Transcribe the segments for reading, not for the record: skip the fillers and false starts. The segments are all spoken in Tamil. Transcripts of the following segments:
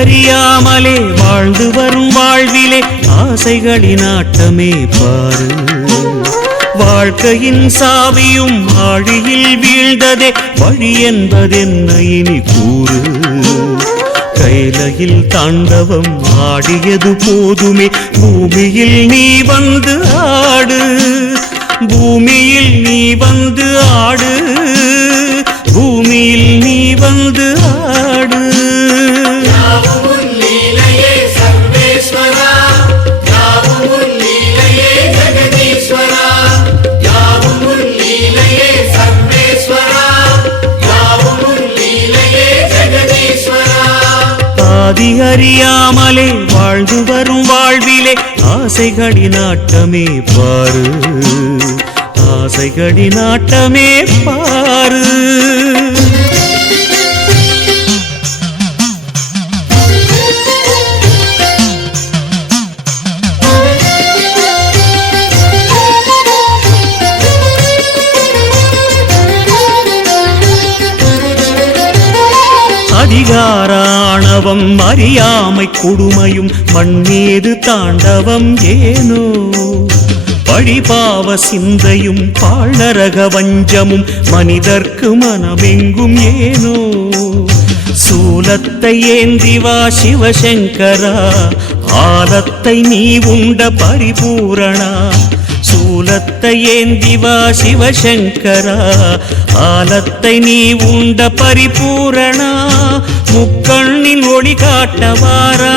அறியாமலே வாழ்ந்து வரும் வாழ்விலே ஆசைகளின் ஆட்டமே பாரு. வாழ்க்கையின் சாவியும் ஆழியில் வீழ்ந்ததே வழி என்பதென்ன இனி கூறு. கைலையில் தாண்டவம் ஆடியது போதுமே பூமியில் நீ வந்து ஆடு. பூமியில் நீ வந்து ஆடு. பூமியில் நீ வந்து ஆடு. ஆதி அறியாமலே வாழ்ந்து வரும் வாழ்விலே ஆசைகளின் ஆட்டமே பாரு. ஆசைகளின் ஆட்டமே பாரு. அதிகாராணவம் அறியாமை கொடுமையும் மண்ணீது தாண்டவம் ஏனோ. பழிபாவ சிந்தையும் பாழரக வஞ்சமும் மனிதர்க்கு மனமெங்கும் ஏனோ. சூலத்தை ஏந்திவா சிவசங்கரா ஆலத்தை நீ உண்ட பரிபூரணா. சூலத்தை ஏந்திவா சிவசங்கரா ஆலத்தை நீ உண்ட பரிபூரணா. முக்கண்ணின் ஒளி காட்டவாரா.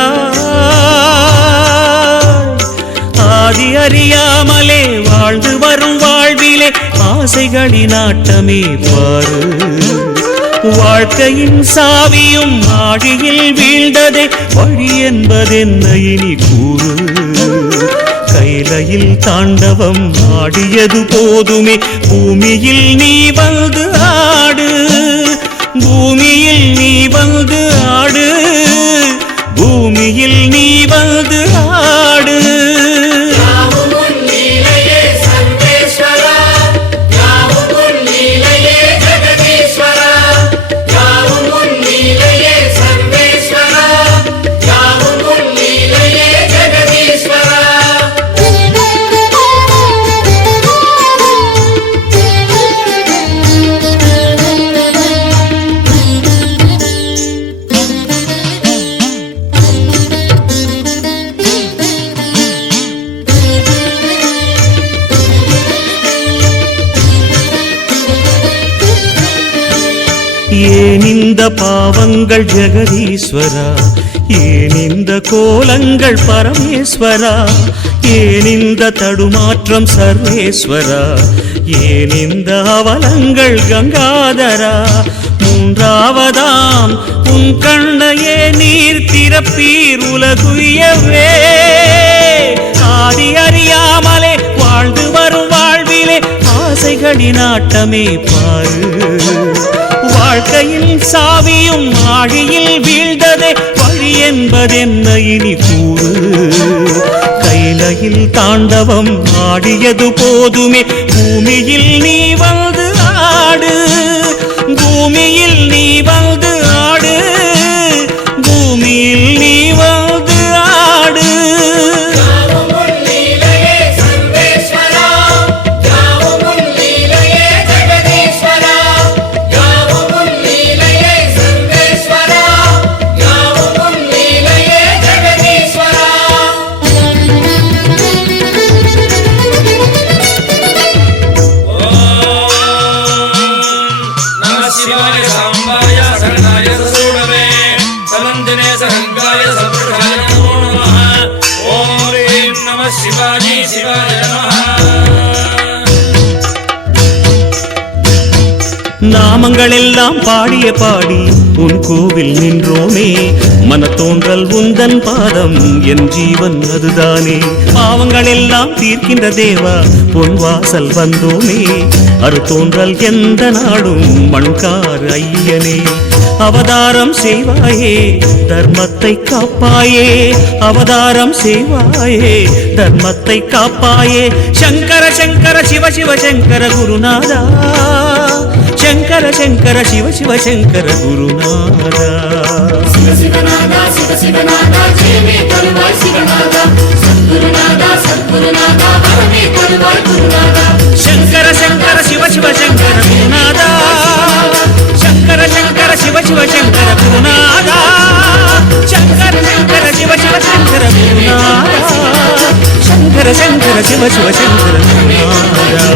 ஆதி அறியாமலே வாழ்ந்து வரும் வாழ்விலே ஆசைகளின் ஆட்டமே பாரு. வாழ்க்கையின் சாவியும் ஆழியில் வீழ்ந்ததே வழி என்பதென்ன இனி கூறு. கைலையில் தாண்டவம் ஆடியது போதுமே பூமியில் நீ வந்து ஆடு. பூமியில் நீ வந்து ஆடு. பூமியில் நீ வந்து ஆடு. ஏன் இந்த பாவங்கள் ஜெகதீஸ்வரா. ஏன் இந்த கோலங்கள் பரமேஸ்வரா. ஏன் இந்த தடுமாற்றம் சர்வேஸ்வரா. ஏன் இந்த அவலங்கள் கங்காதரா. மூன்றாவதாம் உன் கண்ணையே நீர் திறப்பீர் உலகுயவே. ஆதி அறியாமலே வாழ்ந்து வரும் வாழ்விலே ஆசைகளின் ஆட்டமே பாரு. வாழ்க்கையில் சாவியும் ஆழியில் வீழ்ந்ததே வழி என்பதென்ன இனி கூறு. கைலையில் தாண்டவம் ஆடியது போதுமே பூமியில் நீ வந்து ஆடு. பூமியில் நீ வந்து ஆடு. பூமியில் நீ வந்து ஆடு. நாமங்கள் எல்லாம் பாடிய பாடி உன் கோவில் நின்றோமே. மன தோன்றல் உந்தன் பாதம் என் ஜீவன் அதுதானே. பாவங்கள் எல்லாம் தீர்க்கின்ற தேவா பொன் வாசல் வந்தோமே. அரு தோன்றல் எந்த நாடும் மண்கார் ஐயனே. அவதாரம் செய்வாயே தர்மத்தை காப்பாயே. அவதாரம் செய்வாயே தர்மத்தை காப்பாயே. சங்கர சங்கர சிவ சிவ சங்கர குருநாதா. சங்கர శంకర శంకర శివ శివ శంకర గురునాథ శివ శివనాథ శివ శివనాథ జయమే తరువాయ్ శివనాథ సద్గురునాథ సద్గురునాథ హరమే తరువాయ్ గురునాథ శంకర శంకర శివ శివ శంకర గురునాథ శంకర శంకర శివ శివ శంకర గురునాథ శంకర శంకర శివ శివ శంకర గురునాథ శంకర శంకర శివ శివ శంకర గురునాథ